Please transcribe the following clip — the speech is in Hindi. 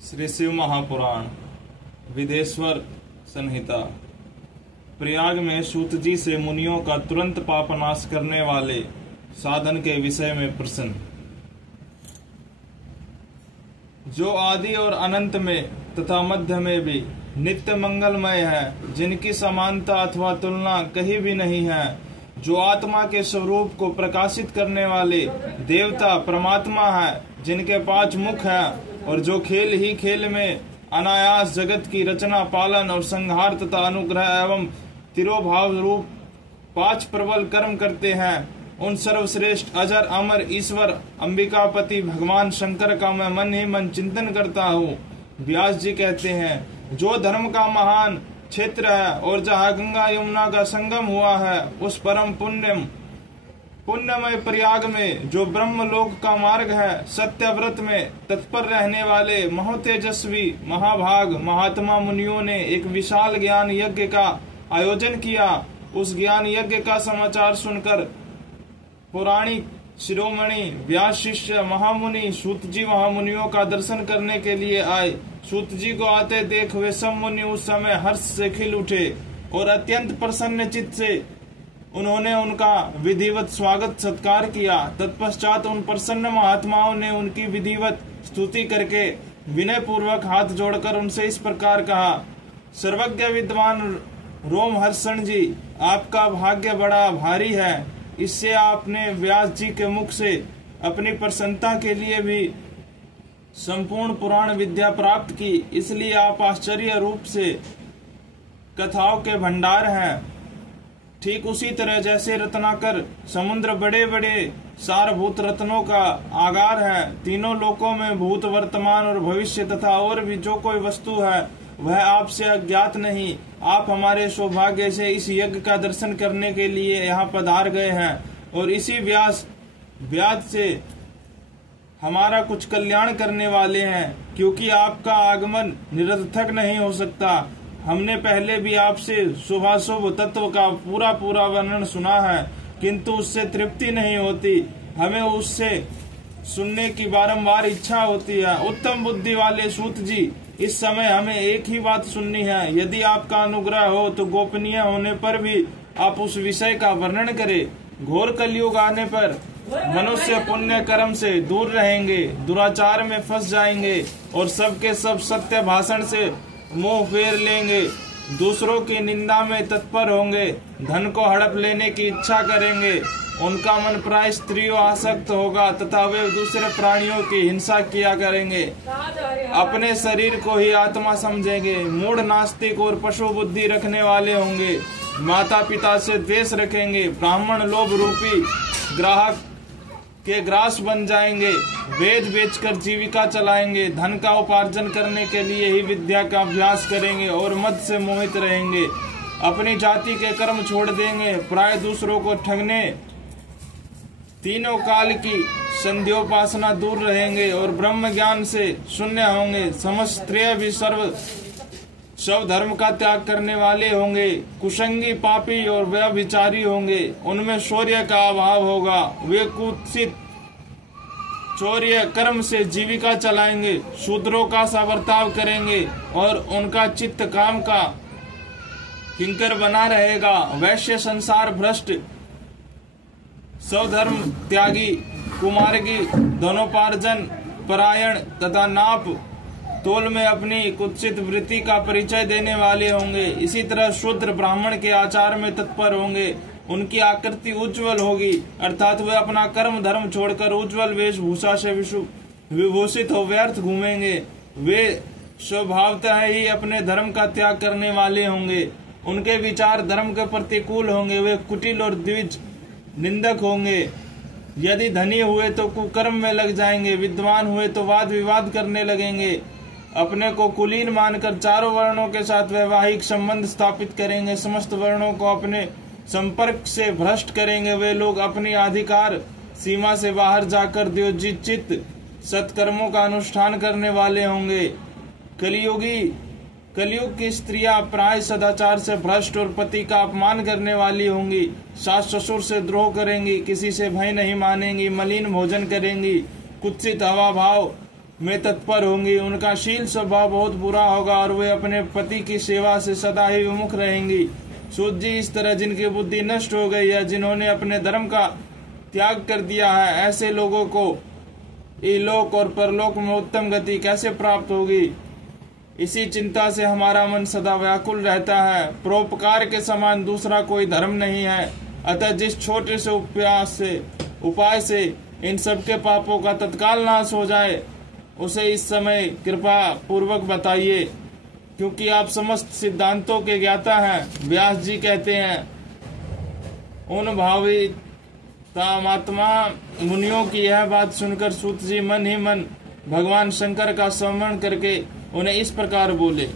श्री शिव महापुराण विदेश्वर संहिता। प्रयाग में सूत जी से मुनियों का तुरंत पापनाश करने वाले साधन के विषय में प्रश्न। जो आदि और अनंत में तथा मध्य में भी नित्य मंगलमय है, जिनकी समानता अथवा तुलना कहीं भी नहीं है, जो आत्मा के स्वरूप को प्रकाशित करने वाले देवता परमात्मा है, जिनके 5 मुख है, और जो खेल ही खेल में अनायास जगत की रचना, पालन और संहार तथा अनुग्रह एवं तिरोभाव रूप 5 प्रबल कर्म करते हैं, उन सर्वश्रेष्ठ अजर अमर ईश्वर अंबिकापति भगवान शंकर का मैं मन ही मन चिंतन करता हूँ। व्यास जी कहते हैं, जो धर्म का महान क्षेत्र है और जहाँ गंगा यमुना का संगम हुआ है, उस परम पुण्यमय प्रयाग में जो ब्रह्म लोक का मार्ग है, सत्यव्रत में तत्पर रहने वाले महोतेजस्वी महाभाग महात्मा मुनियों ने एक विशाल ज्ञान यज्ञ का आयोजन किया। उस ज्ञान यज्ञ का समाचार सुनकर पौराणिक शिरोमणि व्यास शिष्य महामुनि सूत जी महामुनियों का दर्शन करने के लिए आए। सूत जी को आते देख वे सब मुनि उस समय हर्ष से खिल उठे और अत्यंत प्रसन्न चित्त से उन्होंने उनका विधिवत स्वागत सत्कार किया। तत्पश्चात उन प्रसन्न महात्माओं ने उनकी विधिवत स्तुति करके विनय पूर्वक हाथ जोड़कर उनसे इस प्रकार कहा, सर्वज्ञ विद्वान रोमहर्षण जी, आपका भाग्य बड़ा भारी है। इससे आपने व्यास जी के मुख से अपनी प्रसन्नता के लिए भी संपूर्ण पुराण विद्या प्राप्त की, इसलिए आप आश्चर्य रूप से कथाओं के भंडार हैं। ठीक उसी तरह जैसे रत्नाकर समुद्र बड़े बड़े सारभूत रत्नों का आगार है, तीनों लोकों में भूत वर्तमान और भविष्य तथा और भी जो कोई वस्तु है वह आपसे अज्ञात नहीं। आप हमारे सौभाग्य से इस यज्ञ का दर्शन करने के लिए यहाँ पधार गए हैं और इसी व्यास से हमारा कुछ कल्याण करने वाले हैं, क्योंकि आपका आगमन निरर्थक नहीं हो सकता। हमने पहले भी आपसे शुभाशुभ तत्व का पूरा वर्णन सुना है, किंतु उससे तृप्ति नहीं होती। हमें उससे सुनने की बारंबार इच्छा होती है। उत्तम बुद्धि वाले सूत जी, इस समय हमें एक ही बात सुननी है। यदि आपका अनुग्रह हो तो गोपनीय होने पर भी आप उस विषय का वर्णन करें। घोर कलयुग आने पर मनुष्य पुण्य कर्म से दूर रहेंगे, दुराचार में फंस जाएंगे और सबके सब सत्य भाषण से मुंह फेर लेंगे, दूसरों की निंदा में तत्पर होंगे, धन को हड़प लेने की इच्छा करेंगे, उनका मन प्राय स्त्रियों आसक्त होगा तथा वे दूसरे प्राणियों की हिंसा किया करेंगे, अपने शरीर को ही आत्मा समझेंगे, मूढ़ नास्तिक और पशु बुद्धि रखने वाले होंगे, माता पिता से द्वेष रखेंगे, ब्राह्मण लोभ रूपी ग्राहक के ग्रास बन जाएंगे, वेद बेचकर जीविका चलाएंगे, धन का उपार्जन करने के लिए ही विद्या का अभ्यास करेंगे और मद से मोहित रहेंगे, अपनी जाति के कर्म छोड़ देंगे, प्राय दूसरों को ठगने, तीनों काल की संध्योपासना दूर रहेंगे और ब्रह्म ज्ञान से शून्य होंगे, समस्त स्त्रिय भी सब धर्म का त्याग करने वाले होंगे, कुसंगी पापी और व्यभिचारी होंगे, उनमें शौर्य का अभाव होगा, वे कुत्सित चौर्य कर्म से जीविका चलाएंगे, शूद्रों का सा बर्ताव करेंगे और उनका चित्त काम का किंकर बना रहेगा, वैश्य संसार भ्रष्ट स्वधर्म त्यागी कुमार्गी धनोपार्जन परायण तथा नाप तोल में अपनी कुत्सित वृत्ति का परिचय देने वाले होंगे। इसी तरह शूद्र ब्राह्मण के आचार में तत्पर होंगे, उनकी आकृति उज्जवल होगी, अर्थात वे अपना कर्म धर्म छोड़कर उज्जवल वेशभूषा से विभूषित हो व्यर्थ घूमेंगे। वे स्वभावतः ही अपने धर्म का त्याग करने वाले होंगे, उनके विचार धर्म के प्रतिकूल होंगे, वे कुटिल और द्विज निंदक होंगे। यदि धनी हुए तो कुकर्म में लग जाएंगे, विद्वान हुए तो वाद विवाद करने लगेंगे, अपने को कुलीन मानकर चारों वर्णों के साथ वैवाहिक संबंध स्थापित करेंगे, समस्त वर्णों को अपने संपर्क से भ्रष्ट करेंगे। वे लोग अपनी अधिकार सीमा से बाहर जाकर द्योजित सत्कर्मों का अनुष्ठान करने वाले होंगे। कलयुग की स्त्रियां प्राय सदाचार से भ्रष्ट और पति का अपमान करने वाली होंगी, सास ससुर से द्रोह करेंगी, किसी से भय नहीं मानेंगी, मलिन भोजन करेंगी, कुत्सित हवा भाव में तत्पर होंगी। उनका शील स्वभाव बहुत बुरा होगा और वे अपने पति की सेवा से सदा ही विमुख रहेंगी। सूत जी, इस तरह जिनकी बुद्धि नष्ट हो गई है, जिन्होंने अपने धर्म का त्याग कर दिया है, ऐसे लोगों को इलोक और परलोक में उत्तम गति कैसे प्राप्त होगी? इसी चिंता से हमारा मन सदा व्याकुल रहता है। परोपकार के समान दूसरा कोई धर्म नहीं है। अतः जिस छोटे से उपाय से इन सबके पापों का तत्काल नाश हो जाए, उसे इस समय कृपा पूर्वक बताइए, क्योंकि आप समस्त सिद्धांतों के ज्ञाता हैं। व्यास जी कहते हैं, उन भावितात्मा मुनियों की यह बात सुनकर सूत जी मन ही मन भगवान शंकर का स्मरण करके उन्हें इस प्रकार बोले।